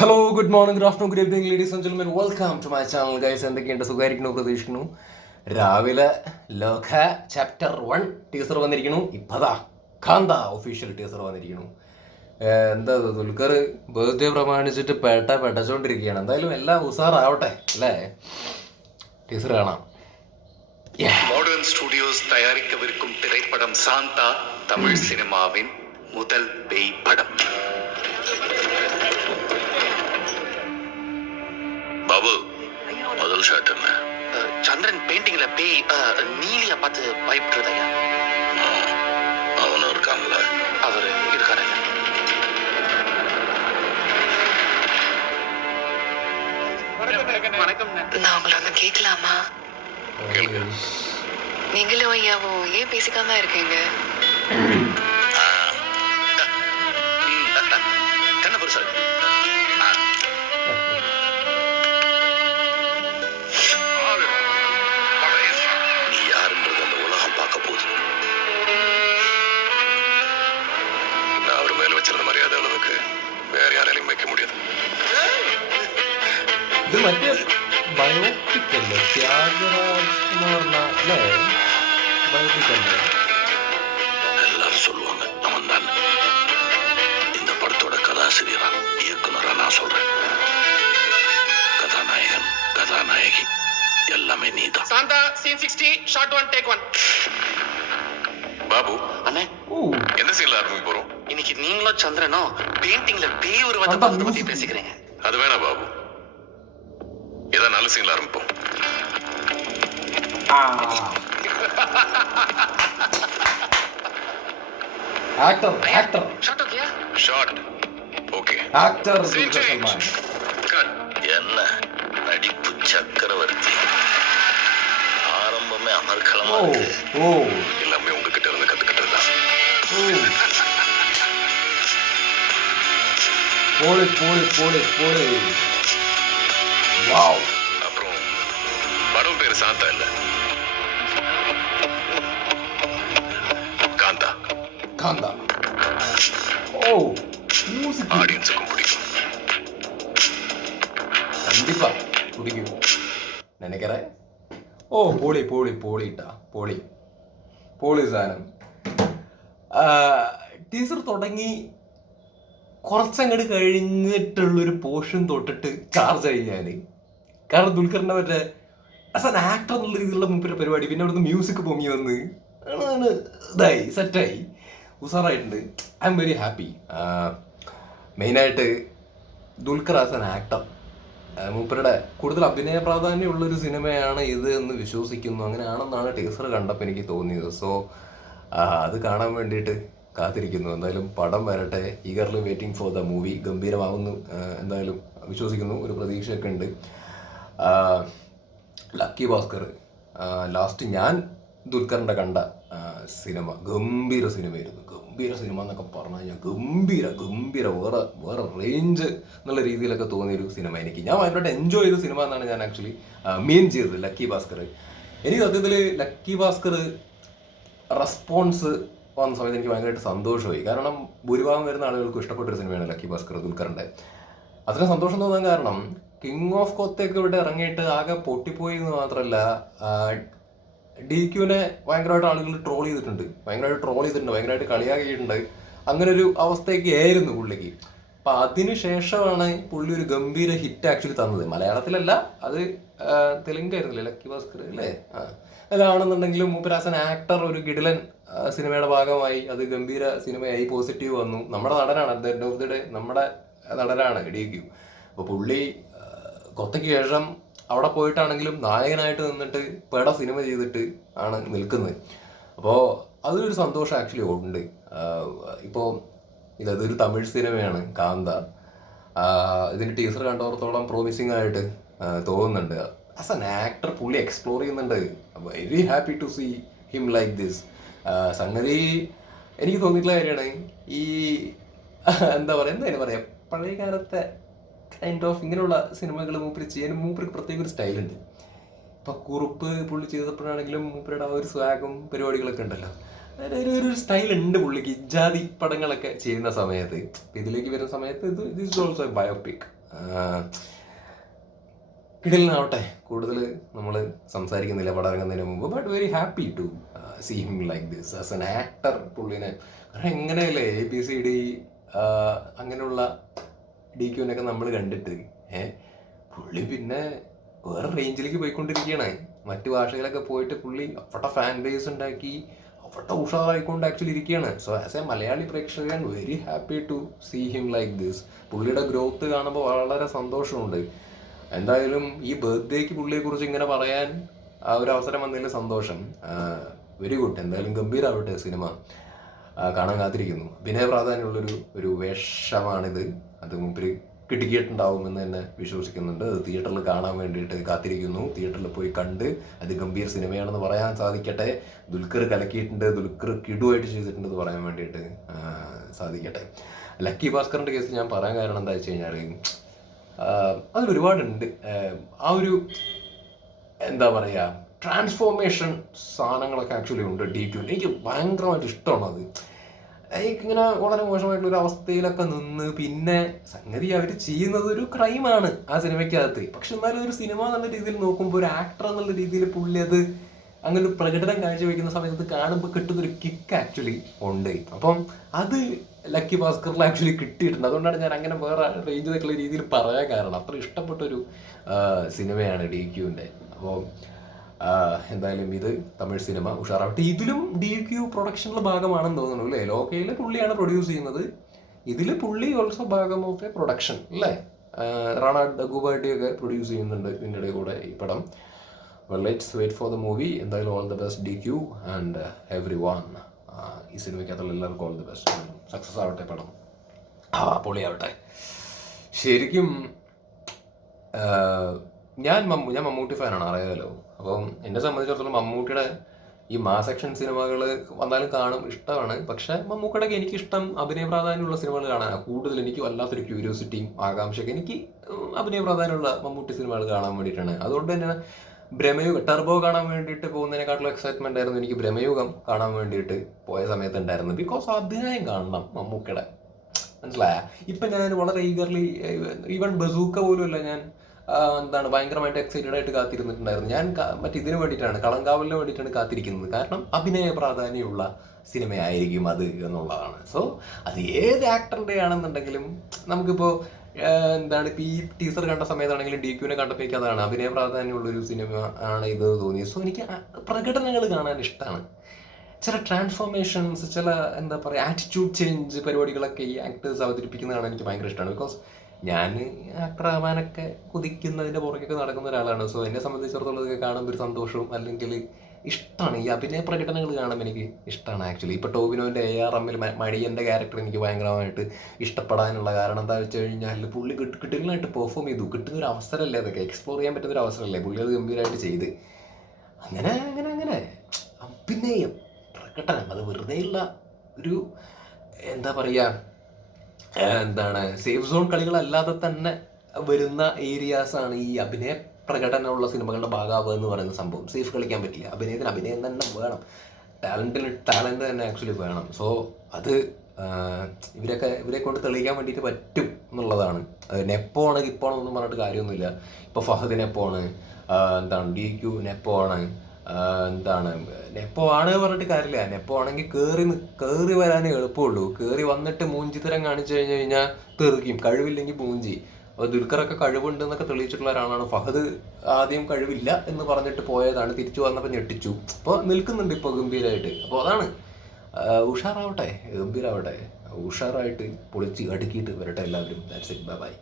Hello, good morning, good afternoon, good evening, ladies and gentlemen. Welcome to my channel guys. എന്തൊക്കെയുണ്ട്? സുഖമായിരിക്കണു, പ്രതീക്ഷിക്കുന്നു. രാവിലെ ലോക ചാപ്റ്റർ 1 ടീസർ വന്നിരിക്കണു. ഇപ്പതാ കാന്ത ഒഫീഷ്യൽ ടീസർ വന്നിരിക്കണു. എന്താ ദുൽഖർ ബർത്ത്ഡേ പ്രമാണിച്ചിട്ട് പെട്ടച്ചോണ്ടിരിക്കുകയാണ്. എന്തായാലും എല്ലാം ഉസാറാവട്ടെ അല്ലേ? ടീസർ കാണാം. மாடர்ன் ஸ்டுடியோஸ் தயாரிக்கவிருக்கும் திரைப்படம் சாந்தா தமிழ் சினிமாவின் முதல் பேய் படம். பாபு, முதல் ஷாட் என்ன? சந்திரன் பெயிண்டிங்ல பேய் நீலியா பார்த்து பயப்படுறதையா? அவனும் இருக்கான்ல? அவர் இருக்காரு. வணக்கம். நான் உங்களை ஒன்று கேட்கலாமா? நீங்களும் ஐயாவும் ஏன் பேசிக்காம இருக்கீங்க? கண்ணபுரம் சார், நீ யாருன்றது அந்த உலகம் பார்க்க போகுது. நான் அவர் மேல வச்சிருந்த மரியாதை அளவுக்கு வேற யாராலையும் வைக்க முடியாது. ഇത് മറ്റേ ബയോപിക് അല്ലേ? ത്യാഗരാജ് എന്ന് പറഞ്ഞ അല്ലേ? ബയോപിക് അല്ലേ? எல்லாரும் சொல்லுவாங்க அவன் தான். இந்த படத்தோட கதாசிரியரா இயக்குனரா நான் சொல்றேன். கதாநாயகன், கதாநாயகி எல்லாமே நீதான். Shantha scene 60 shot 1 take 1. Babu அண்ணே, எந்த சீன்ல ஆரம்பிக்க போறோம்? இன்னைக்கு நீங்களும் சந்திரனும் பெயிண்டிங்ல பேய் உருவத்தை பார்த்து பத்தி பேசிக்கிறீங்க. அது வேணா பாபு, ஏதாவது நல்ல சீன்ல ஆரம்பிப்போம். ആക്ടർ ஷாட் ஓகேயா? Short okay. Actor Scene Dulquer change. Salman. Cut. என்ன நடிப்பு சக்கரவர்த்தி. ஆரம்பமே அமர்க்கலமா ഓ இருக்கு. ഓ எல்லாமே உங்ககிட்ட இருந்து கத்துக்கிட்டதுதான். ഓ പോളി പോളി പോളി പോളി. വാവ്. அப்புறம் படம் பேரு சாந்தா இல்ல, காந்தா. കാന്ത. ഓ മ്യൂസിക് ஆடியன்ஸுக்கும் பிடிக்கும். കണ്ടിപ്പാ കുടിക്കും നിനക്കറേ. ഓ പോളി പോളി പോളിട്ടാ പോളി പോളി സാധനം. ടീസർ തുടങ്ങി കുറച്ചങ്ങോട്ട് കഴിഞ്ഞിട്ടുള്ളൊരു പോർഷൻ തൊട്ടിട്ട് ചാർജ് ആയി ഞാൻ. കാരണം ദുൽഖറിന്റെ മറ്റേ ആസ് ആൻ ആക്ടർ എന്നുള്ള രീതിയിലുള്ള മുമ്പിലെ പരിപാടി, പിന്നെ അവിടുന്ന് മ്യൂസിക് പൊങ്ങി വന്ന് ഇതായി സെറ്റായി ഉസാറായിട്ടുണ്ട്. I'm very happy. മെയിനായിട്ട് ദുൽഖർ ആസ് ആൻ ആക്ടർ, മൂപ്പരുടെ കൂടുതൽ അഭിനയ പ്രാധാന്യമുള്ളൊരു സിനിമയാണ് ഇത് എന്ന് വിശ്വസിക്കുന്നു. അങ്ങനെയാണെന്നാണ് ടീസർ കണ്ടപ്പോൾ എനിക്ക് തോന്നിയത്. സോ അത് കാണാൻ വേണ്ടിയിട്ട് കാത്തിരിക്കുന്നു. എന്തായാലും പടം വരട്ടെ. Eagerly waiting for the movie. ഗംഭീരമാകുന്നു എന്തായാലും വിശ്വസിക്കുന്നു. ഒരു പ്രതീക്ഷയൊക്കെ ഉണ്ട്. ലക്കി ഭാസ്കർ ലാസ്റ്റ് ഞാൻ ദുൽഖറിൻ്റെ കണ്ട സിനിമ ഗംഭീര സിനിമയായിരുന്നു. ഗംഭീര സിനിമ എന്നൊക്കെ പറഞ്ഞു കഴിഞ്ഞാൽ ഗംഭീര വേറെ റേഞ്ച് എന്നുള്ള രീതിയിലൊക്കെ തോന്നിയൊരു സിനിമ എനിക്ക്. ഞാൻ ഭയങ്കരമായിട്ട് എൻജോയ് ചെയ്ത സിനിമ എന്നാണ് ഞാൻ ആക്ച്വലി മീൻ ചെയ്തത്. ലക്കി ഭാസ്കർ എനിക്ക് സത്യത്തിൽ ലക്കി ഭാസ്കർ റെസ്പോൺസ് വന്ന സമയത്ത് എനിക്ക് ഭയങ്കരമായിട്ട് സന്തോഷമായി. കാരണം ഭൂരിഭാഗം വരുന്ന ആളുകൾക്ക് ഇഷ്ടപ്പെട്ടൊരു സിനിമയാണ് ലക്കി ഭാസ്കർ ദുൽഖറിൻ്റെ. അത്രയും സന്തോഷം തോന്നാൻ കാരണം കിങ് ഓഫ് കൊത്തയൊക്കെ ഇവിടെ ഇറങ്ങിയിട്ട് ആകെ പൊട്ടിപ്പോയി എന്ന് മാത്രമല്ല, DQനെ ഭയങ്കരമായിട്ട് ആളുകൾ ട്രോൾ ചെയ്തിട്ടുണ്ട്, ഭയങ്കരമായിട്ട് കളിയാക്കിയിട്ടുണ്ട്. അങ്ങനെ ഒരു അവസ്ഥയൊക്കെ ആയിരുന്നു പുള്ളിക്ക്. അപ്പം അതിന് ശേഷമാണ് പുള്ളി ഒരു ഗംഭീര ഹിറ്റ് ആക്ച്വലി തന്നത്. മലയാളത്തിലല്ല, അത് തെലുങ്കായിരുന്നില്ലേ ലക്കി ഭാസ്കർ അല്ലേ? അതാണെന്നുണ്ടെങ്കിലും മൂപ്പരാസൻ ആക്ടർ ഒരു കിടിലൻ സിനിമയുടെ ഭാഗമായി. അത് ഗംഭീര സിനിമയായി, പോസിറ്റീവ് വന്നു. നമ്മുടെ നടനാണ്, at the end of the day നമ്മുടെ നടനാണ് DQ. അപ്പോൾ പുള്ളി കൊത്തയ്ക്ക് ശേഷം അവിടെ പോയിട്ടാണെങ്കിലും നായകനായിട്ട് നിന്നിട്ട് പെട സിനിമ ചെയ്തിട്ട് ആണ് നിൽക്കുന്നത്. അപ്പോൾ അതിലൊരു സന്തോഷം ആക്ച്വലി ഉണ്ട്. ഇപ്പോൾ ഇതൊരു തമിഴ് സിനിമയാണ് കാന്ത. ഇതിൻ്റെ ടീസർ കണ്ടോടത്തോളം പ്രോമിസിങ് ആയിട്ട് തോന്നുന്നുണ്ട്. ആസ് എൻ ആക്ടർ പുള്ളി എക്സ്പ്ലോർ ചെയ്യുന്നുണ്ട്. Very happy to see him like this. സംഗതി എനിക്ക് തോന്നിയിട്ടുള്ള കാര്യമാണ് ഈ എന്താ പറയുക പഴയ കാലത്തെ കൈൻഡ് ഓഫ് ഇങ്ങനെയുള്ള സിനിമകൾ മൂപ്പര് ചെയ്യാൻ മൂപ്പർക്ക് പ്രത്യേക ഒരു സ്റ്റൈലുണ്ട്. ഇപ്പം കുറുപ്പ് പുള്ളി ചെയ്തപ്പോഴാണെങ്കിലും മൂപ്പരുടെ ആ ഒരു സ്വാഗും പരിപാടികളൊക്കെ ഉണ്ടല്ലോ, ഒരു സ്റ്റൈൽ ഉണ്ട് പുള്ളിക്ക്. ഇജാതി പടങ്ങളൊക്കെ ചെയ്യുന്ന സമയത്ത്. ഇതിലേക്ക് വരുന്ന സമയത്ത് ഇത് ഈസ് ഓൾസോ ബയോപിക്. കിടിലനാവട്ടെ. കൂടുതൽ നമ്മൾ സംസാരിക്കുന്നില്ല പടം ഇറങ്ങുന്നതിന് മുമ്പ്. But very happy to see him like this as an actor. പുള്ളിനെ കാരണം എങ്ങനെയല്ലേ ABCD അങ്ങനെയുള്ള DQനൊക്കെ നമ്മൾ കണ്ടിട്ട് പുള്ളി പിന്നെ വേറെ റേഞ്ചിലേക്ക് പോയിക്കൊണ്ടിരിക്കുകയാണ്. മറ്റു ഭാഷയിലൊക്കെ പോയിട്ട് പുള്ളി അവിടെ ഫാൻ ബേസ് ഉണ്ടാക്കി അവിടെ ഉഷാറായിക്കൊണ്ട് ആക്ച്വലി ഇരിക്കുകയാണ്. സോ ആസ് എ മലയാളി പ്രേക്ഷകൻ very happy to see him like this. പുള്ളിയുടെ ഗ്രോത്ത് കാണുമ്പോൾ വളരെ സന്തോഷമുണ്ട്. എന്തായാലും ഈ ബർത്ത്ഡേക്ക് പുള്ളിയെക്കുറിച്ച് ഇങ്ങനെ പറയാൻ ഒരു അവസരം വന്നതിൽ സന്തോഷം. Very good. എന്തായാലും ഗംഭീരമാവട്ടെ സിനിമ. കാണാൻ കാത്തിരിക്കുന്നു. അഭിനയ പ്രാധാന്യമുള്ളൊരു വേഷമാണിത്. അത് മുമ്പിൽ കിട്ടിയിട്ടുണ്ടാവുമെന്ന് തന്നെ വിശ്വസിക്കുന്നുണ്ട്. അത് തിയേറ്ററിൽ കാണാൻ വേണ്ടിയിട്ട് കാത്തിരിക്കുന്നു. തിയേറ്ററിൽ പോയി കണ്ട് അത് ഗംഭീര സിനിമയാണെന്ന് പറയാൻ സാധിക്കട്ടെ. ദുൽഖർ കലക്കിയിട്ടുണ്ട്, ദുൽഖർ കിടുവായിട്ട് ചെയ്തിട്ടുണ്ടെന്ന് പറയാൻ വേണ്ടിയിട്ട് സാധിക്കട്ടെ. ലക്കി ഭാസ്കറിൻ്റെ കേസ് ഞാൻ പറയാൻ കാരണം എന്താ വെച്ച് കഴിഞ്ഞാൽ അതിലൊരുപാടുണ്ട്. ആ ഒരു എന്താ പറയുക ട്രാൻസ്ഫോർമേഷൻ സാധനങ്ങളൊക്കെ ആക്ച്വലി ഉണ്ട് DQ. എനിക്ക് ഭയങ്കരമായിട്ട് ഇഷ്ടമാണ് അത്. എനിക്കിങ്ങനെ വളരെ മോശമായിട്ടുള്ളൊരു അവസ്ഥയിലൊക്കെ നിന്ന് പിന്നെ സംഗതി അവർ ചെയ്യുന്നത് ഒരു ക്രൈമാണ് ആ സിനിമയ്ക്കകത്ത്. പക്ഷെ എന്നാലും ഒരു സിനിമ എന്നുള്ള രീതിയിൽ നോക്കുമ്പോൾ ഒരു ആക്ടർ എന്നുള്ള രീതിയിൽ പുള്ളി അത് അങ്ങനെ ഒരു പ്രകടനം കാഴ്ചവെക്കുന്ന സമയത്ത് കാണുമ്പോൾ കിട്ടുന്നൊരു കിക്ക് ആക്ച്വലി ഉണ്ട്. അപ്പം അത് ലക്കി ഭാസ്കറിൽ ആക്ച്വലി കിട്ടിയിട്ടുണ്ട്. അതുകൊണ്ടാണ് ഞാൻ അങ്ങനെ വേറെ റേഞ്ചിലേക്കുള്ള രീതിയിൽ പറയാൻ കാരണം. അത്ര ഇഷ്ടപ്പെട്ടൊരു സിനിമയാണ് DQൻ്റെ. അപ്പോൾ എന്തായാലും ഇത് തമിഴ് സിനിമ ഉഷാറാവട്ടെ. ഇതിലും DQ പ്രൊഡക്ഷനിലെ ഭാഗമാണെന്ന് തോന്നുന്നു അല്ലേ? ലോകയിൽ പുള്ളിയാണ് പ്രൊഡ്യൂസ് ചെയ്യുന്നത്. ഇതിൽ പുള്ളി ഓൾസോ ഭാഗം ഓഫ് എ പ്രൊഡക്ഷൻ അല്ലേ? റാണ ഡഗുബാട്ടിയൊക്കെ പ്രൊഡ്യൂസ് ചെയ്യുന്നുണ്ട് ഇതിൻ്റെ ഇടയിൽ കൂടെ ഈ പടം. Well, let's wait for the movie. എന്തായാലും all the best DQ and everyone. ഈ സിനിമയ്ക്കകത്തുള്ള എല്ലാവർക്കും all the best. സക്സസ് ആവട്ടെ പടം. പൊളിയാവട്ടെ. ശരിക്കും ഞാൻ മമ്മൂട്ടി ഫാനാണ്, അറിയാമല്ലോ. അപ്പം എന്നെ സംബന്ധിച്ചിടത്തോളം മമ്മൂട്ടിയുടെ ഈ മാസ് ആക്ഷൻ സിനിമകൾ വന്നാലും കാണും, ഇഷ്ടമാണ്. പക്ഷെ മമ്മൂക്കടൊക്കെ എനിക്കിഷ്ടം അഭിനയ പ്രാധാന്യമുള്ള സിനിമകൾ കാണാനാണ് കൂടുതൽ. എനിക്ക് വല്ലാത്തൊരു ക്യൂരിയോസിറ്റിയും ആകാംക്ഷയൊക്കെ എനിക്ക് അഭിനയ പ്രാധാന്യമുള്ള മമ്മൂട്ടി സിനിമകൾ കാണാൻ വേണ്ടിയിട്ടാണ്. അതുകൊണ്ട് തന്നെ ബ്രഹ്മയുഗം ടർബോ കാണാൻ വേണ്ടിയിട്ട് പോകുന്നതിനെക്കാട്ടിലും എക്സൈറ്റ്മെന്റ് ആയിരുന്നു എനിക്ക് ബ്രഹ്മയുഗം കാണാൻ വേണ്ടിയിട്ട് പോയ സമയത്ത് ഉണ്ടായിരുന്നു. ബിക്കോസ് അഭിനയം കാണണം മമ്മൂക്കയുടെ, മനസ്സിലായ. ഇപ്പം ഞാൻ വളരെ ഈഗർലി ഈവൻ ബസൂക്ക പോലും അല്ല ഞാൻ ഭയങ്കരമായിട്ട് എക്സൈറ്റഡ് ആയിട്ട് കാത്തിരുന്നിട്ടുണ്ടായിരുന്നു. ഞാൻ ഇതിന് വേണ്ടിയിട്ടാണ്, കളങ്കാവലിന് വേണ്ടിയിട്ടാണ് കാത്തിരിക്കുന്നത്. കാരണം അഭിനയ പ്രാധാന്യമുള്ള സിനിമയായിരിക്കും അത് എന്നുള്ളതാണ്. സോ അത് ഏത് ആക്ടറിൻ്റെ ആണെന്നുണ്ടെങ്കിലും നമുക്കിപ്പോൾ ഇപ്പം ഈ ടീസർ കണ്ട സമയത്താണെങ്കിലും DQനെ കണ്ടപ്പോൾ എനിക്ക് അതാണ് അഭിനയ പ്രാധാന്യമുള്ളൊരു സിനിമ ആണ് ഇത് തോന്നിയത്. സോ എനിക്ക് പ്രകടനങ്ങൾ കാണാൻ ഇഷ്ടമാണ്. ചില ട്രാൻസ്ഫോർമേഷൻസ്, ചില എന്താ പറയുക ആറ്റിറ്റ്യൂഡ് ചേഞ്ച് പരിപാടികളൊക്കെ ഈ ആക്ടേഴ്സ് അവതരിപ്പിക്കുന്നതാണ് എനിക്ക് ഭയങ്കര ഇഷ്ടമാണ്. ബിക്കോസ് ഞാൻ ആക്ടറാവാനൊക്കെ കുതിക്കുന്നതിൻ്റെ പുറകെയൊക്കെ നടക്കുന്ന ഒരാളാണ്. സോ എന്നെ സംബന്ധിച്ചിടത്തോളം ഇതൊക്കെ കാണുമ്പോൾ ഒരു സന്തോഷവും അല്ലെങ്കിൽ ഇഷ്ടമാണ്. ഈ അഭിനയ പ്രകടനങ്ങൾ കാണുമ്പോൾ എനിക്ക് ഇഷ്ടമാണ് ആക്ച്വലി. ഇപ്പോൾ ടോവിനോൻ്റെ ARMൽ മടിയൻ്റെ ക്യാരക്ടർ എനിക്ക് ഭയങ്കരമായിട്ട് ഇഷ്ടപ്പെടാനുള്ള കാരണം എന്താ വെച്ച് കഴിഞ്ഞാൽ പുള്ളി കിട്ടുന്നതായിട്ട് പെർഫോം ചെയ്തു. കിട്ടുന്നൊരു അവസരമല്ലേ, അതൊക്കെ എക്സ്പ്ലോർ ചെയ്യാൻ പറ്റുന്നൊരു അവസരമല്ലേ, പുള്ളി അത് ഗംഭീരമായിട്ട് ചെയ്ത്. അങ്ങനെ അങ്ങനെ അങ്ങനെ അഭിനയം പ്രകടനം അത് വെറുതെയുള്ള ഒരു എന്താ പറയുക സേഫ് സോൺ കളികളല്ലാതെ തന്നെ വരുന്ന ഏരിയാസാണ് ഈ അഭിനയ പ്രകടനമുള്ള സിനിമകളുടെ ഭാഗമാവുക എന്ന് പറയുന്ന സംഭവം. സേഫ് കളിക്കാൻ പറ്റില്ല. അഭിനയത്തിന് അഭിനയം തന്നെ വേണം, ടാലൻറ്റ് തന്നെ ആക്ച്വലി വേണം. സോ അത് ഇവരെ കൊണ്ട് തെളിയിക്കാൻ വേണ്ടിയിട്ട് പറ്റും എന്നുള്ളതാണ്. നെപ്പോ ആണ് ഗിപ്പോ ആണെന്നൊന്നും പറഞ്ഞിട്ട് കാര്യമൊന്നുമില്ല. ഇപ്പോൾ ഫഹദ് നെപ്പോ ആണ്, DQ നെപ്പോ ആണ്, നെപ്പോ ആണ് പറഞ്ഞിട്ട് കാര്യമില്ല. നെപ്പോ ആണെങ്കിൽ കയറി വരാനേ എളുപ്പമുള്ളൂ. കയറി വന്നിട്ട് മൂഞ്ചിത്തരം കാണിച്ചു കഴിഞ്ഞാൽ തെറിക്കും, കഴിവില്ലെങ്കിൽ മൂഞ്ചി. അപ്പോൾ ദുൽഖറൊക്കെ കഴിവുണ്ട് എന്നൊക്കെ തെളിയിച്ചിട്ടുള്ള ഒരാളാണ്. ഫഹദ് ആദ്യം കഴിവില്ല എന്ന് പറഞ്ഞിട്ട് പോയതാണ്, തിരിച്ചു വന്നപ്പോൾ ഞെട്ടിച്ചു. അപ്പോൾ നിൽക്കുന്നുണ്ട് ഇപ്പോൾ ഗംഭീരമായിട്ട്. അപ്പോൾ അതാണ് ഉഷാറാവട്ടെ, ഗംഭീരാവട്ടെ, ഉഷാറായിട്ട് പൊളിച്ച് അടുക്കിയിട്ട് വരട്ടെ എല്ലാവരും. That's it, bye bye.